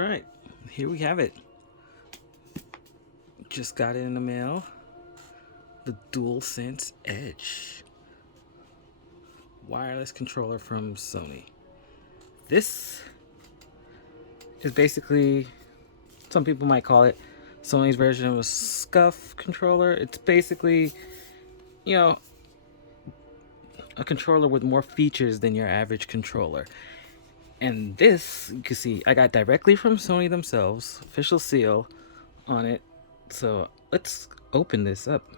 Alright, here we have it. Just got it in the mail. The DualSense Edge wireless controller from Sony. This is basically, some people might call it Sony's version of a SCUF controller. It's basically, you know, a controller with more features than your average controller. And this, you can see, I got directly from Sony themselves, official seal on it. So let's open this up.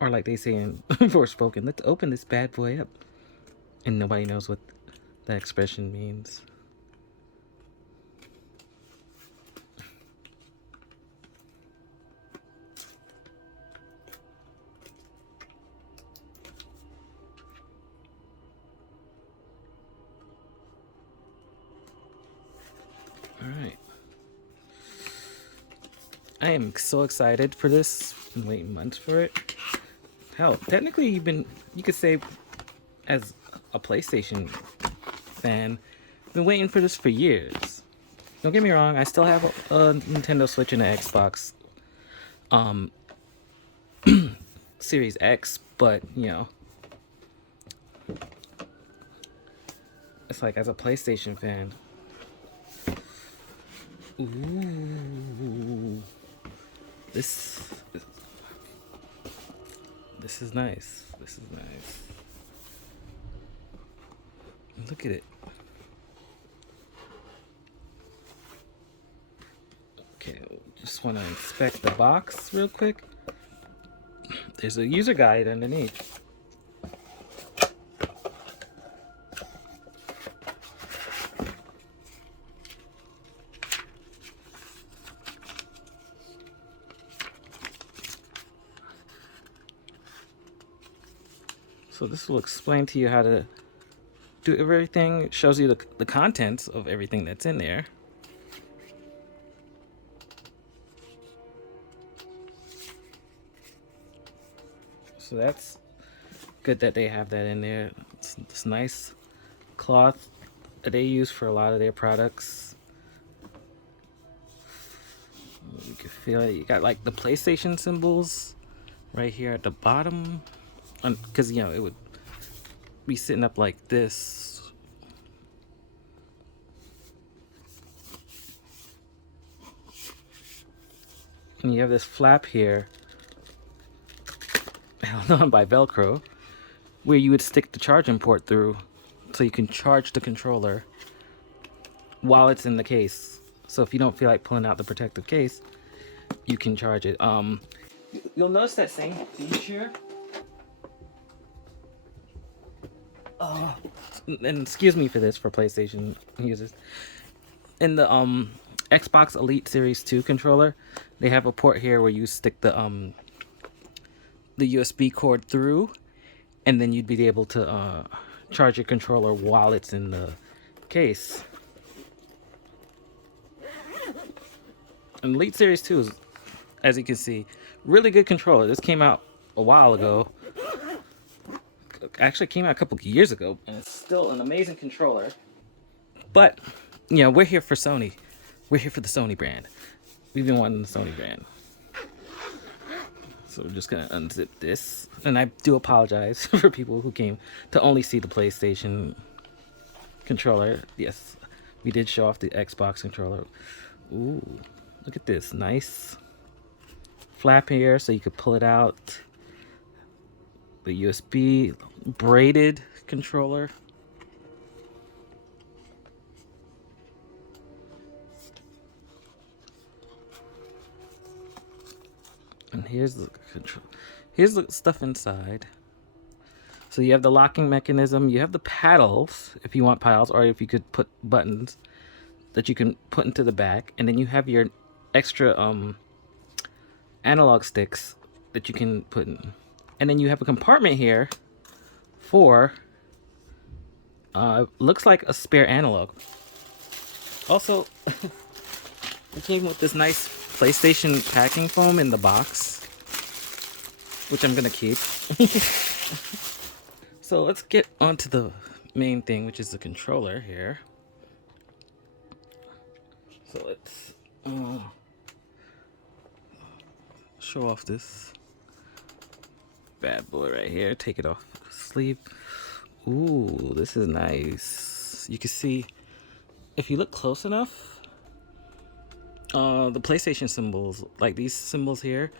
Or like they say in Forspoken, let's open this bad boy up. And nobody knows what that expression means. Alright. I am so excited for this. Been waiting months for it. Hell, technically you could say as a PlayStation fan, been waiting for this for years. Don't get me wrong, I still have a Nintendo Switch and an Xbox Series X, but you know, it's like as a PlayStation fan. Ooh, this is nice. This is nice. Look at it. Okay, just want to inspect the box real quick. There's a user guide underneath. So this will explain to you how to do everything. It shows you the contents of everything that's in there. So that's good that they have that in there. It's nice cloth that they use for a lot of their products. You can feel it. You got like the PlayStation symbols right here at the bottom. Because, you know, it would be sitting up like this. And you have this flap here, held on by Velcro, where you would stick the charging port through so you can charge the controller while it's in the case. So if you don't feel like pulling out the protective case, you can charge it. You'll notice that same feature. And excuse me for this for PlayStation users. In the Xbox Elite Series 2 controller, they have a port here where you stick the USB cord through, and then you'd be able to charge your controller while it's in the case. And Elite Series 2 is, as you can see, really good controller. This came out a while ago. Actually came out a couple years ago, and it's still an amazing controller. But you know, we're here for Sony. We're here for the Sony brand. We've been wanting the Sony brand. So we're just gonna unzip this, and I do apologize for people who came to only see the PlayStation controller. Yes, we did show off the Xbox controller. Ooh, look at this nice flap here, so you could pull it out. The USB braided controller. And here's the control. Here's the stuff inside. So you have the locking mechanism. You have the paddles, if you want paddles, or if you could put buttons that you can put into the back. And then you have your extra analog sticks that you can put in. And then you have a compartment here for, looks like a spare analog. Also, it came with this nice PlayStation packing foam in the box, which I'm gonna keep. So let's get onto the main thing, which is the controller here. So let's show off this bad boy right here. Take it off sleeve. Ooh, this is nice. You can see, if you look close enough, the PlayStation symbols, like these symbols here,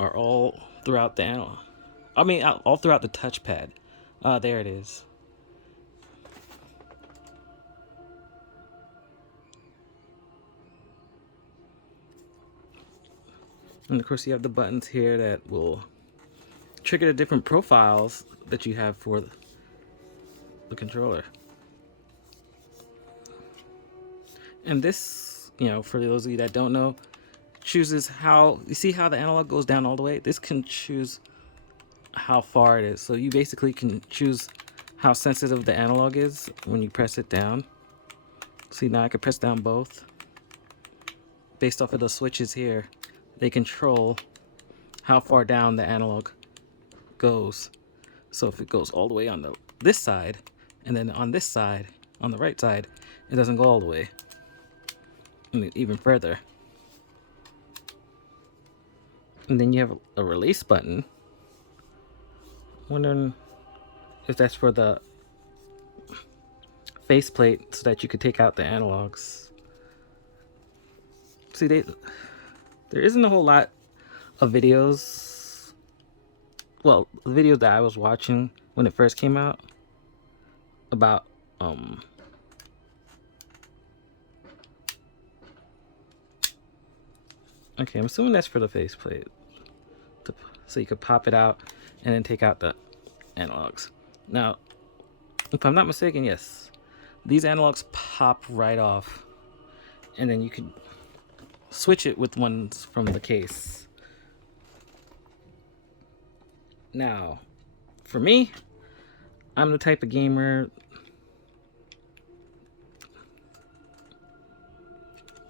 are all throughout the analog. I mean, all throughout the touchpad. There it is. And of course, you have the buttons here that will trigger the different profiles that you have for the controller. And this, you know, for those of you that don't know, chooses how, you see how the analog goes down all the way? This can choose how far it is. So you basically can choose how sensitive the analog is when you press it down. See, now I can press down both. Based off of the switches here, they control how far down the analog goes. So if it goes all the way on this side, and then on this side, on the right side, it doesn't go all the way. And even further. And then you have a release button. Wondering if that's for the faceplate so that you could take out the analogs. See, there isn't a whole lot of videos. Well, the videos that I was watching when it first came out about okay, I'm assuming that's for the faceplate, so you could pop it out and then take out the analogs. Now, if I'm not mistaken, yes, these analogs pop right off, and then you can switch it with ones from the case. Now, for me, I'm the type of gamer,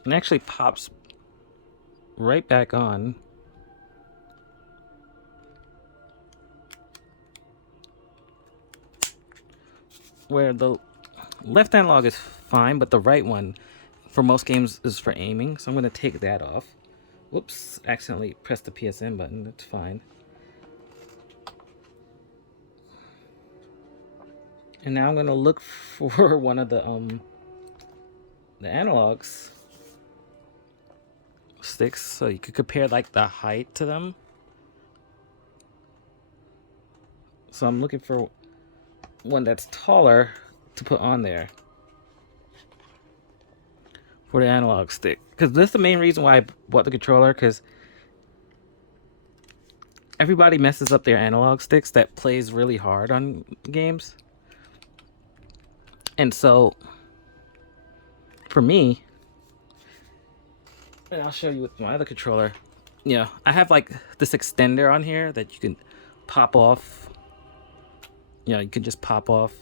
and actually pops right back on. Where the left analog is fine, but the right one for most games is for aiming, so I'm going to take that off. Whoops, accidentally pressed the PSN button. That's fine. And now I'm going to look for one of the analogs sticks, so you could compare like the height to them. So I'm looking for one that's taller to put on there for the analog stick, because this is the main reason why I bought the controller, because everybody messes up their analog sticks that plays really hard on games. And so for me, and I'll show you with my other controller, you know, I have like this extender on here that you can pop off. You know, you can just pop off.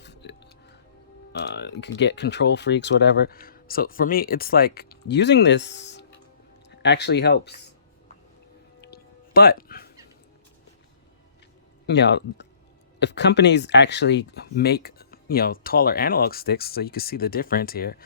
You can get control freaks, whatever. So for me, it's like using this actually helps. But, you know, if companies actually make, you know, taller analog sticks so you can see the difference here,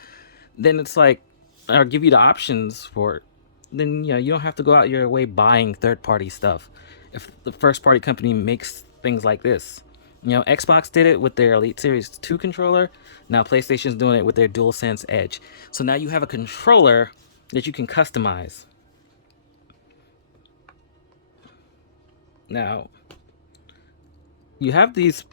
then it's like, or give you the options for it, then, you know, you don't have to go out your way buying third-party stuff if the first-party company makes things like this. You know, Xbox did it with their Elite Series 2 controller. Now PlayStation's doing it with their DualSense Edge. So now you have a controller that you can customize. Now, you have these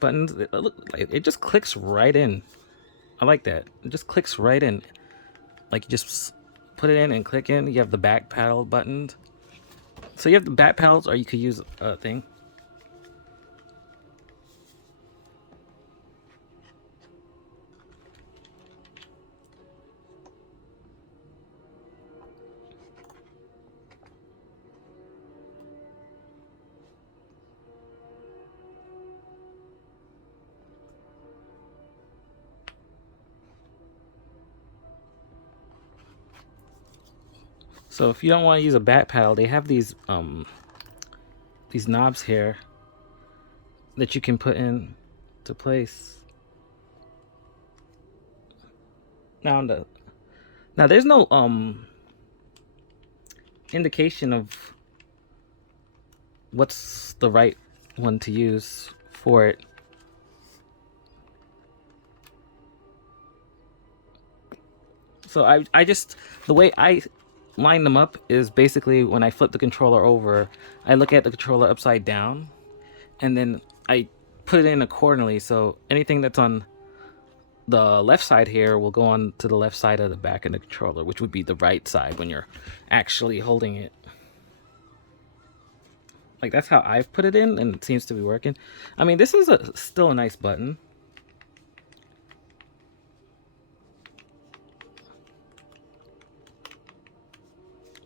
buttons. It just clicks right in. I like that. It just clicks right in. Like, you just put it in and click in. You have the back paddle buttons. So you have the back paddles, or you could use a thing. So if you don't want to use a back paddle, they have these knobs here that you can put in to place. Now there's no indication of what's the right one to use for it. So I just, the way I line them up is basically when I flip the controller over, I look at the controller upside down, and then I put it in accordingly. So anything that's on the left side here will go on to the left side of the back of the controller, which would be the right side when you're actually holding it. Like, that's how I've put it in, and it seems to be working. I mean, this is still a nice button.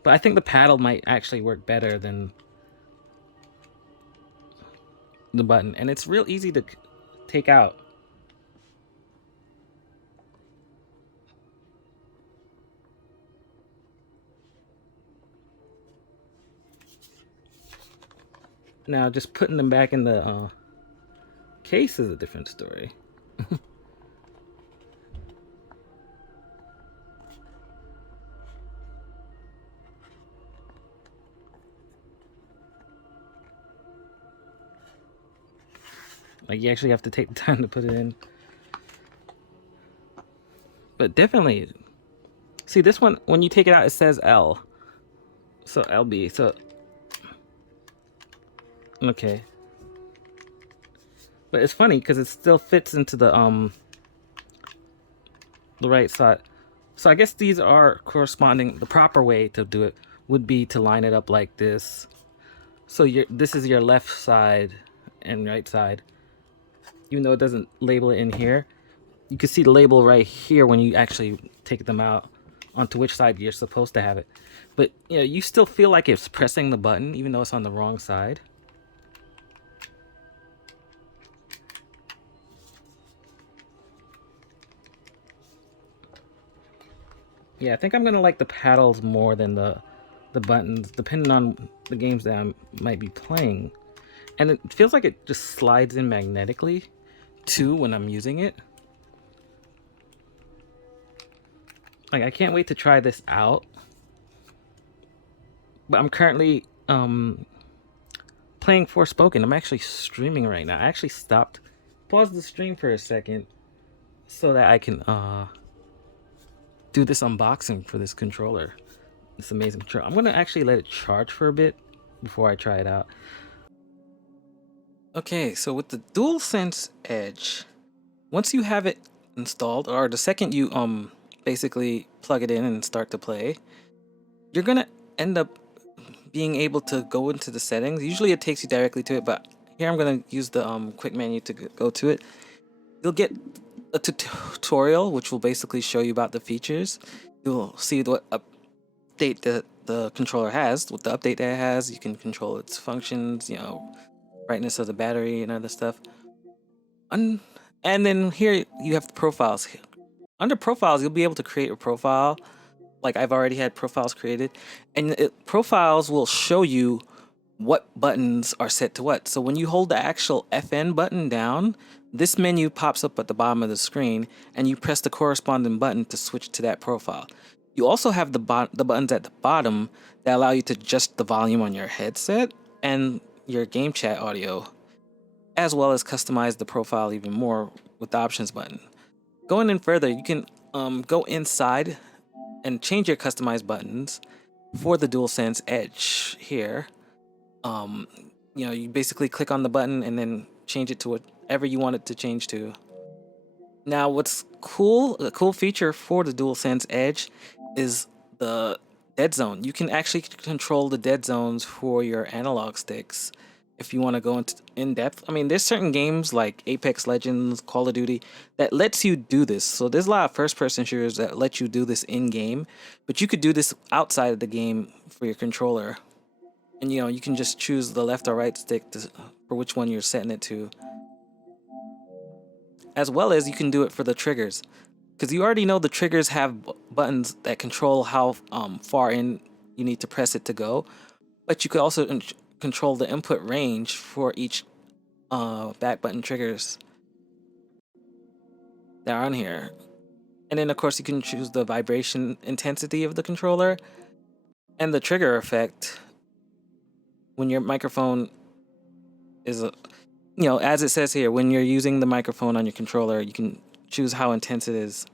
But I think the paddle might actually work better than the button. And it's real easy to take out. Now, just putting them back in the case is a different story. Like, you actually have to take the time to put it in. But definitely, see, this one, when you take it out, it says L. So LB, so okay. But it's funny because it still fits into the right side. So I guess these are corresponding. The proper way to do it would be to line it up like this. So this is your left side and right side. Even though it doesn't label it in here, you can see the label right here when you actually take them out onto which side you're supposed to have it. But you know, you still feel like it's pressing the button even though it's on the wrong side. Yeah, I think I'm gonna like the paddles more than the buttons, depending on the games that I might be playing. And it feels like it just slides in magnetically too when I'm using it. Like, I can't wait to try this out. But I'm currently playing Forspoken. I'm actually streaming right now. I actually paused the stream for a second so that I can do this unboxing for this controller. This amazing controller. I'm gonna actually let it charge for a bit before I try it out. Okay, so with the DualSense Edge, once you have it installed, or the second you basically plug it in and start to play, you're gonna end up being able to go into the settings. Usually it takes you directly to it, but here I'm gonna use the quick menu to go to it. You'll get a tutorial which will basically show you about the features. You'll see what update the controller has. With the update that it has, you can control its functions, you know, brightness of the battery and other stuff. And then here you have the profiles. Under profiles, you'll be able to create a profile. Like, I've already had profiles created, and profiles will show you what buttons are set to what. So when you hold the actual FN button down, this menu pops up at the bottom of the screen, and you press the corresponding button to switch to that profile. You also have the buttons at the bottom that allow you to adjust the volume on your headset and your game chat audio, as well as customize the profile even more with the options button. Going in further, you can go inside and change your customized buttons for the DualSense Edge here. You know, you basically click on the button and then change it to whatever you want it to change to. Now, what's cool, a cool feature for the DualSense Edge is the dead zone. You can actually control the dead zones for your analog sticks if you want to go into in depth. I mean, there's certain games like Apex Legends, Call of Duty that lets you do this. So there's a lot of first-person shooters that let you do this in-game, but you could do this outside of the game for your controller. And you know, you can just choose the left or right stick for which one you're setting it to. As well as you can do it for the triggers, because you already know the triggers have buttons that control how far in you need to press it to go, but you could also control the input range for each back button triggers that are on here. And then of course you can choose the vibration intensity of the controller and the trigger effect when your microphone is, as it says here, when you're using the microphone on your controller, you can choose how intense it is.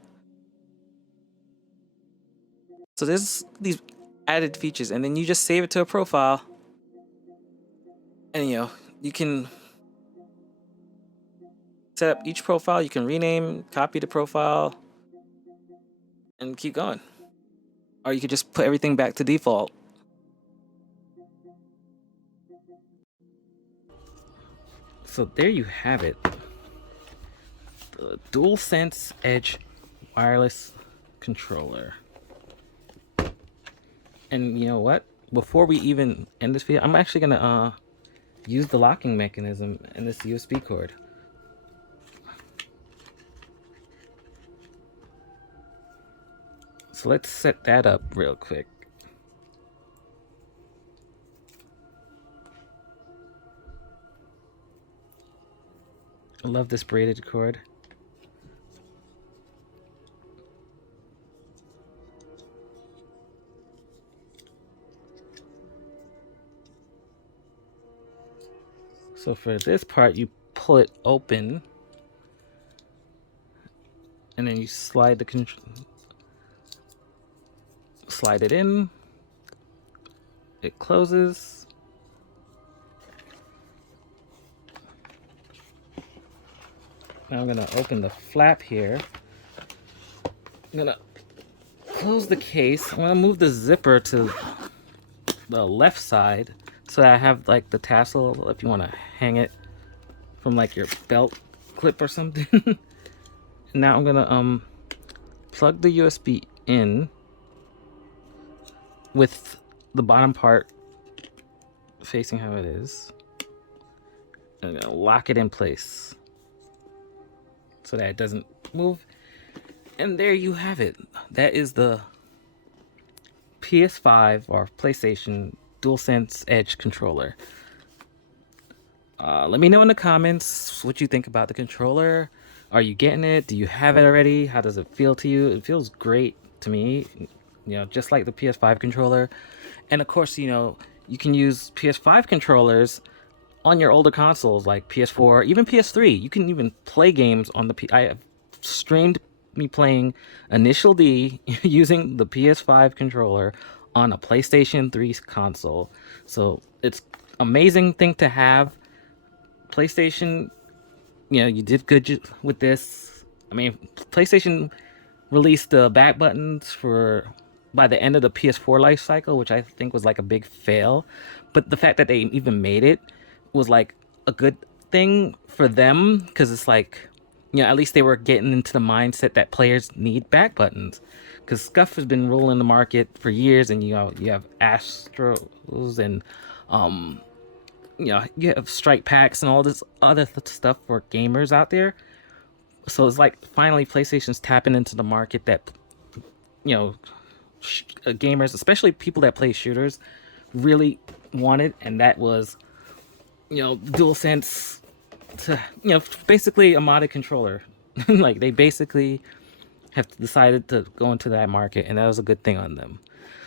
So there's these added features, and then you just save it to a profile, and you can set up each profile. You can rename, copy the profile, and keep going. Or you could just put everything back to default. So there you have it. The DualSense Edge wireless controller. And you know what? Before we even end this video, I'm actually gonna use the locking mechanism in this USB cord. So let's set that up real quick. I love this braided cord. So for this part, you pull it open, and then you slide slide it in. It closes. Now I'm gonna open the flap here. I'm gonna close the case. I'm gonna move the zipper to the left side so that I have like the tassel if you want to hang it from like your belt clip or something. Now I'm gonna plug the USB in with the bottom part facing how it is. I'm gonna lock it in place so that it doesn't move. And there you have it. That is the PS5 or PlayStation DualSense Edge controller. Let me know in the comments what you think about the controller. Are you getting it? Do you have it already? How does it feel to you? It feels great to me, just like the PS5 controller. And of course, you can use PS5 controllers on your older consoles like PS4, even PS3. You can even play games on the I have streamed me playing Initial D using the PS5 controller on a PlayStation 3 console. So it's amazing thing to have. PlayStation, you did good with this. I mean, PlayStation released the back buttons by the end of the PS4 life cycle, which I think was like a big fail. But the fact that they even made it was like a good thing for them, because it's like, at least they were getting into the mindset that players need back buttons, because Scuff has been ruling the market for years, and you have Astros and you have strike packs and all this other stuff for gamers out there. So it's like finally PlayStation's tapping into the market that gamers, especially people that play shooters, really wanted, and that was DualSense to basically a modded controller. Like they basically have decided to go into that market, and that was a good thing on them.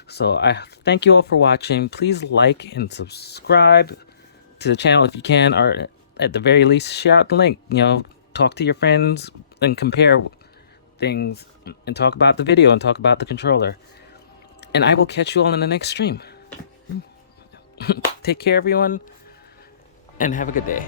So I thank you all for watching. Please like and subscribe to the channel if you can, or at the very least share out the link. Talk to your friends and compare things and talk about the video and talk about the controller. And I will catch you all in the next stream. Take care, everyone, and have a good day.